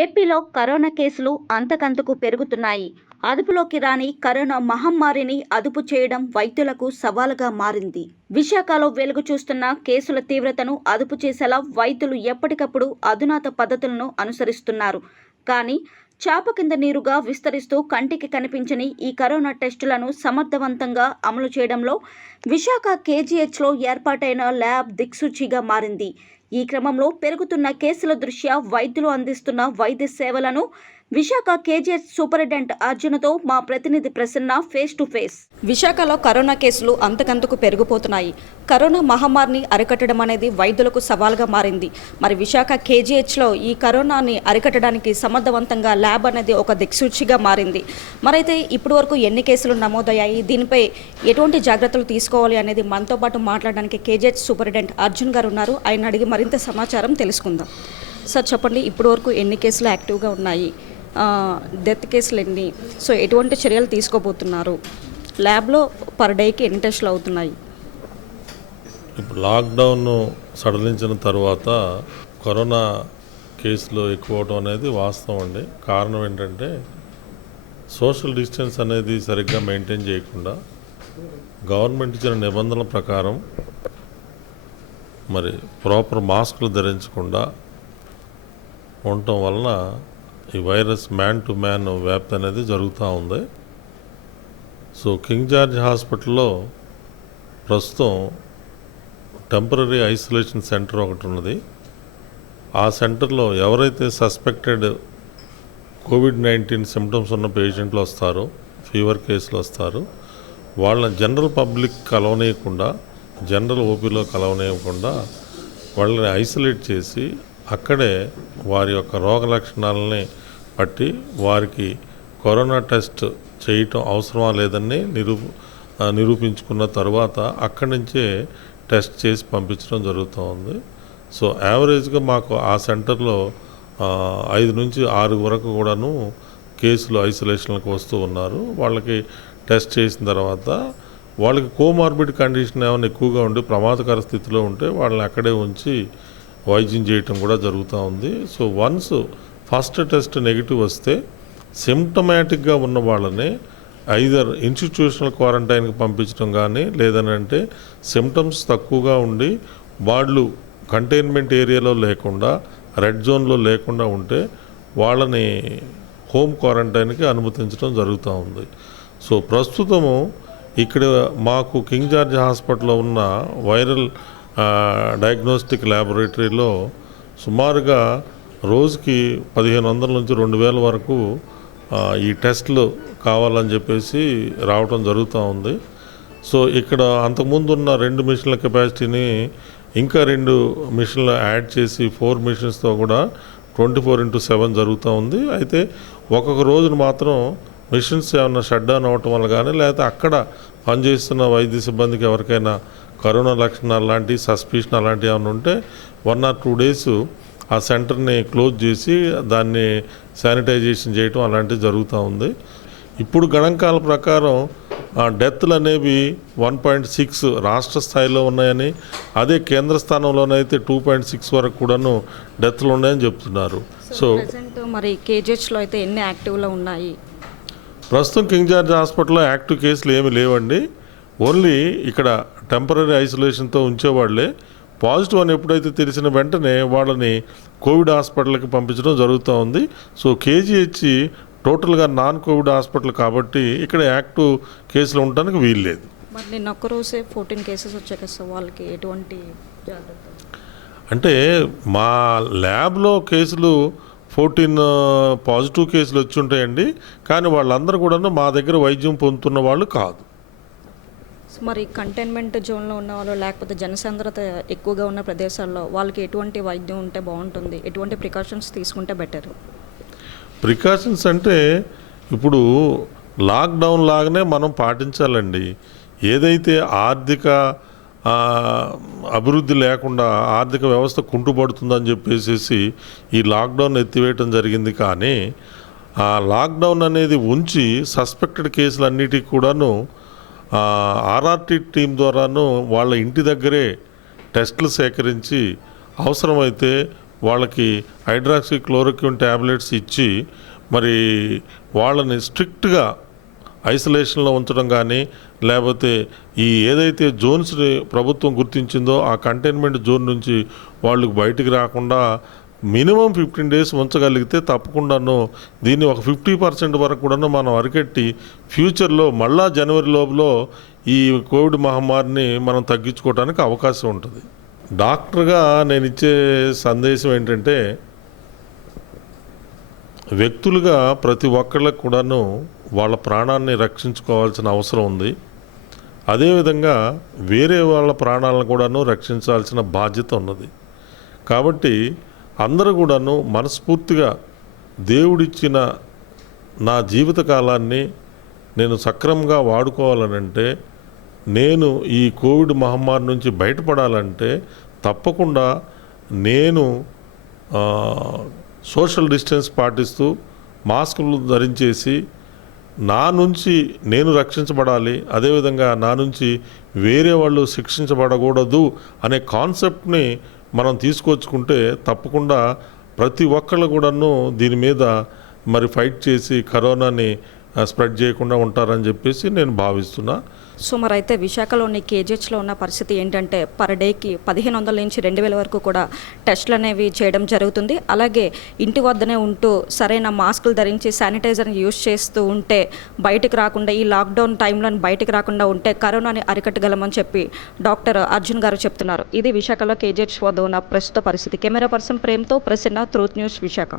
ఏపీలో కరోనా కేసులు అంతకంతకు పెరుగుతున్నాయి. అదుపులోకి రాని కరోనా మహమ్మారిని అదుపు చేయడం వైద్యులకు సవాలుగా మారింది. విశాఖలో వెలుగు చూస్తున్న కేసుల తీవ్రతను అదుపు చేసేలా వైద్యులు ఎప్పటికప్పుడు అధునాత పద్ధతులను అనుసరిస్తున్నారు. కానీ చాప కింద నీరుగా విస్తరిస్తూ కంటికి కనిపించని ఈ కరోనా టెస్టులను సమర్థవంతంగా అమలు చేయడంలో విశాఖ కేజీహెచ్లో ఏర్పాటైన ల్యాబ్ దిక్సూచిగా మారింది. ఈ క్రమంలో పెరుగుతున్న కేసుల దృష్ట్యా వైద్యులు అందిస్తున్న వైద్య సేవలను విశాఖ కేజీహెచ్ సూపరింటెండెంట్ అర్జునతో మా ప్రతినిధి ప్రసన్న ఫేస్ టు ఫేస్. విశాఖలో కరోనా కేసులు అంతకంతకు పెరిగిపోతున్నాయి. కరోనా మహమ్మారిని అరికట్టడం అనేది వైద్యులకు సవాల్గా మారింది. మరి విశాఖ కేజీహెచ్లో ఈ కరోనాని అరికట్టడానికి సమర్థవంతంగా ల్యాబ్ అనేది ఒక దిక్సూచిగా మారింది. మరైతే ఇప్పటి వరకు ఎన్ని కేసులు నమోదయ్యాయి? దీనిపై ఎటువంటి జాగ్రత్తలు తీసుకోవాలి అనేది మనతో పాటు మాట్లాడడానికి కేజీహెచ్ సూపరింటెండెంట్ అర్జున్ గారు ఉన్నారు. ఆయన అడిగి మరింత సమాచారం తెలుసుకుందాం. సార్ చెప్పండి ఇప్పటి వరకు ఎన్ని కేసులు యాక్టివ్గా ఉన్నాయి? డెత్ కేసులు ఎన్ని? సో ఎటువంటి చర్యలు తీసుకోబోతున్నారు? ల్యాబ్లో పర్ డేకి ఎన్ని టెస్టులు అవుతున్నాయి? ఇప్పుడు లాక్డౌన్ సడలించిన తర్వాత కరోనా కేసులు ఎక్కువ అవడం అనేది వాస్తవం అండి. కారణం ఏంటంటే సోషల్ డిస్టెన్స్ అనేది సరిగ్గా మెయింటైన్ చేయకుండా గవర్నమెంట్ ఇచ్చిన నిబంధనల ప్రకారం మరి ప్రాపర్ మాస్కులు ధరించకుండా ఉండటం వలన ఈ వైరస్ మ్యాన్ టు మ్యాన్ వ్యాప్తి అనేది జరుగుతూ ఉంది. సో కింగ్ జార్జ్ హాస్పిటల్లో ప్రస్తుతం టెంపరీ ఐసోలేషన్ సెంటర్ ఒకటి ఉన్నది. ఆ సెంటర్లో ఎవరైతే సస్పెక్టెడ్ కోవిడ్ నైన్టీన్ సిమ్టమ్స్ ఉన్న పేషెంట్లు వస్తారో ఫీవర్ కేసులు వస్తారు వాళ్ళని జనరల్ పబ్లిక్ కలవనీయకుండా జనరల్ ఓపీలో కలవనీయకుండా వాళ్ళని ఐసోలేట్ చేసి అక్కడే వారి యొక్క రోగ లక్షణాలని బట్టి వారికి కరోనా టెస్ట్ చేయటం అవసరమా లేదని నిరూ నిరూపించుకున్న తర్వాత అక్కడి నుంచే టెస్ట్ చేసి పంపించడం జరుగుతూ ఉంది. సో యావరేజ్గా మాకు ఆ సెంటర్లో ఐదు నుంచి ఆరు వరకు కూడాను కేసులు ఐసోలేషన్లకు వస్తూ ఉన్నారు. వాళ్ళకి టెస్ట్ చేసిన తర్వాత వాళ్ళకి కోమార్బిడ్ కండిషన్ ఏమైనా ఎక్కువగా ఉండి ప్రమాదకర స్థితిలో ఉంటే వాళ్ళని అక్కడే ఉంచి వాయిజింగ్ చేయటం కూడా జరుగుతూ ఉంది. So once first test negative వస్తే సిమ్టమాటిక్గా ఉన్న వాళ్ళని ఐదర్ ఇన్స్టిట్యూషనల్ క్వారంటైన్కి పంపించడం కానీ లేదనంటే సిమ్టమ్స్ తక్కువగా ఉండి వాళ్ళు కంటైన్మెంట్ ఏరియాలో లేకుండా రెడ్ జోన్లో లేకుండా ఉంటే వాళ్ళని హోమ్ క్వారంటైన్కి అనుమతించడం జరుగుతూ ఉంది. సో ప్రస్తుతము ఇక్కడ మాకు కింగ్ జార్జ్ హాస్పిటల్లో ఉన్న వైరల్ డయాగ్నోస్టిక్ ల్యాబొరేటరీలో సుమారుగా రోజుకి పదిహేను వందల నుంచి రెండు వేల వరకు ఈ టెస్ట్లు కావాలని చెప్పేసి రావటం జరుగుతూ ఉంది. సో ఇక్కడ అంతకుముందు ఉన్న రెండు మిషన్ల కెపాసిటీని ఇంకా రెండు మిషన్లు యాడ్ చేసి ఫోర్ మిషన్స్తో కూడా ట్వంటీ ఫోర్ ఇంటూ సెవెన్ జరుగుతూ ఉంది. అయితే ఒక్కొక్క రోజున మాత్రం మిషన్స్ ఏమైనా షట్ డౌన్ అవ్వటం వల్ల కానీ లేకపోతే అక్కడ పనిచేస్తున్న వైద్య సిబ్బందికి ఎవరికైనా కరోనా లక్షణాలు లాంటి సస్పిషన్ అలాంటివి ఏమైనా ఉంటే వన్ ఆర్ టూ డేస్ ఆ సెంటర్ని క్లోజ్ చేసి దాన్ని శానిటైజేషన్ చేయటం అలాంటివి జరుగుతూ ఉంది. ఇప్పుడు గణాంకాల ప్రకారం ఆ, డెత్లు అనేవి వన్ పాయింట్ సిక్స్ రాష్ట్ర స్థాయిలో ఉన్నాయని అదే కేంద్ర స్థానంలోనైతే టూ పాయింట్ సిక్స్ వరకు కూడాను డెత్లు ఉన్నాయని చెప్తున్నారు. సో మరి కేజీహెచ్లో అయితే ఎన్ని యాక్టివ్లో ఉన్నాయి? ప్రస్తుతం కింగ్ జార్జ్ హాస్పిటల్లో యాక్టివ్ కేసులు ఏమి లేవండి. ఓన్లీ ఇక్కడ టెంపరీ ఐసోలేషన్తో ఉంచేవాళ్ళే. పాజిటివ్ అని ఎప్పుడైతే తెలిసిన వెంటనే వాళ్ళని కోవిడ్ హాస్పిటల్కి పంపించడం జరుగుతూ ఉంది. సో కేజీహెచ్ టోటల్గా నాన్ కోవిడ్ హాస్పిటల్ కాబట్టి ఇక్కడ యాక్టివ్ కేసులు ఉండడానికి వీలు లేదు మరి నిన్న ఒక్కరోజే ఫోర్టీన్ కేసెస్ వచ్చాయి కదా సార్ వాళ్ళకి ఎటువంటి జాగ్రత్త? అంటే మా ల్యాబ్లో కేసులు ఫోర్టీన్ పాజిటివ్ కేసులు వచ్చి ఉంటాయండి. కానీ వాళ్ళందరూ కూడాను మా దగ్గర వైద్యం పొందుతున్న వాళ్ళు కాదు. మరి కంటైన్మెంట్ జోన్లో ఉన్న వాళ్ళు లేకపోతే జనసాంద్రత ఎక్కువగా ఉన్న ప్రదేశాల్లో వాళ్ళకి ఎటువంటి వైద్యం ఉంటే బాగుంటుంది? ఎటువంటి ప్రికాషన్స్ తీసుకుంటే బెటర్ ప్రికాషన్స్ అంటే ఇప్పుడు లాక్డౌన్ లాగానే మనం పాటించాలండి. ఏదైతే ఆర్థిక అభివృద్ధి లేకుండా ఆర్థిక వ్యవస్థ కుంటుపడుతుందని చెప్పేసి ఈ లాక్డౌన్ ఎత్తివేయటం జరిగింది కానీ ఆ లాక్డౌన్ అనేది ఉంచి సస్పెక్టెడ్ కేసులన్నిటికీ కూడాను ఆర్ఆర్టీ టీం ద్వారాను వాళ్ళ ఇంటి దగ్గరే టెస్టులు సేకరించి అవసరమైతే వాళ్ళకి హైడ్రాక్సీ క్లోరోక్యూన్ ట్యాబ్లెట్స్ ఇచ్చి మరి వాళ్ళని స్ట్రిక్ట్గా ఐసోలేషన్లో ఉంచడం కానీ లేకపోతే ఈ ఏదైతే జోన్స్ని ప్రభుత్వం గుర్తించిందో ఆ కంటైన్మెంట్ జోన్ నుంచి వాళ్ళకి బయటికి రాకుండా మినిమం ఫిఫ్టీన్ డేస్ ఉంచగలిగితే తప్పకుండాను దీన్ని ఒక ఫిఫ్టీ పర్సెంట్ వరకు కూడాను మనం అరికెట్టి ఫ్యూచర్లో మళ్ళా జనవరి లోపల ఈ కోవిడ్ మహమ్మారిని మనం తగ్గించుకోవడానికి అవకాశం ఉంటుంది. డాక్టర్గా నేను ఇచ్చే సందేశం ఏంటంటే వ్యక్తులుగా ప్రతి ఒక్కళ్ళకు కూడాను వాళ్ళ ప్రాణాన్ని రక్షించుకోవాల్సిన అవసరం ఉంది. అదేవిధంగా వేరే వాళ్ళ ప్రాణాలను కూడాను రక్షించాల్సిన బాధ్యత ఉన్నది. కాబట్టి అందరూ కూడాను మనస్ఫూర్తిగా దేవుడిచ్చిన నా జీవిత కాలాన్ని నేను సక్రమంగా వాడుకోవాలనంటే నేను ఈ కోవిడ్ మహమ్మారి నుంచి బయటపడాలంటే తప్పకుండా నేను సోషల్ డిస్టెన్స్ పాటిస్తూ మాస్కులు ధరించేసి నా నుంచి నేను రక్షించబడాలి అదేవిధంగా నా నుంచి వేరే వాళ్ళు శిక్షించబడకూడదు అనే కాన్సెప్ట్ని మనం తీసుకొచ్చుకుంటే తప్పకుండా ప్రతి ఒక్కళ్ళు కూడాను దీని మీద మరి ఫైట్ చేసి కరోనాని స్ప్రెడ్ చేయకుండా ఉంటారని చెప్పేసి నేను భావిస్తున్నా. సో మరి అయితే విశాఖలోని కేజీహెచ్లో ఉన్న పరిస్థితి ఏంటంటే పర్ డేకి పదిహేను వందల నుంచి రెండు వేల వరకు కూడా టెస్టులు అనేవి చేయడం జరుగుతుంది. అలాగే ఇంటి వద్దనే ఉంటూ సరైన మాస్కులు ధరించి శానిటైజర్ని యూస్ చేస్తూ ఉంటే బయటకు రాకుండా ఈ లాక్డౌన్ టైంలో బయటకు రాకుండా ఉంటే కరోనాని అరికట్టగలమని చెప్పి డాక్టర్ అర్జున్ గారు చెప్తున్నారు. ఇది విశాఖలో కేజీహెచ్ వద్ద ఉన్న ప్రస్తుత పరిస్థితి. కెమెరా పర్సన్ ప్రేమ్తో ప్రసన్న త్రూత్ న్యూస్ విశాఖ.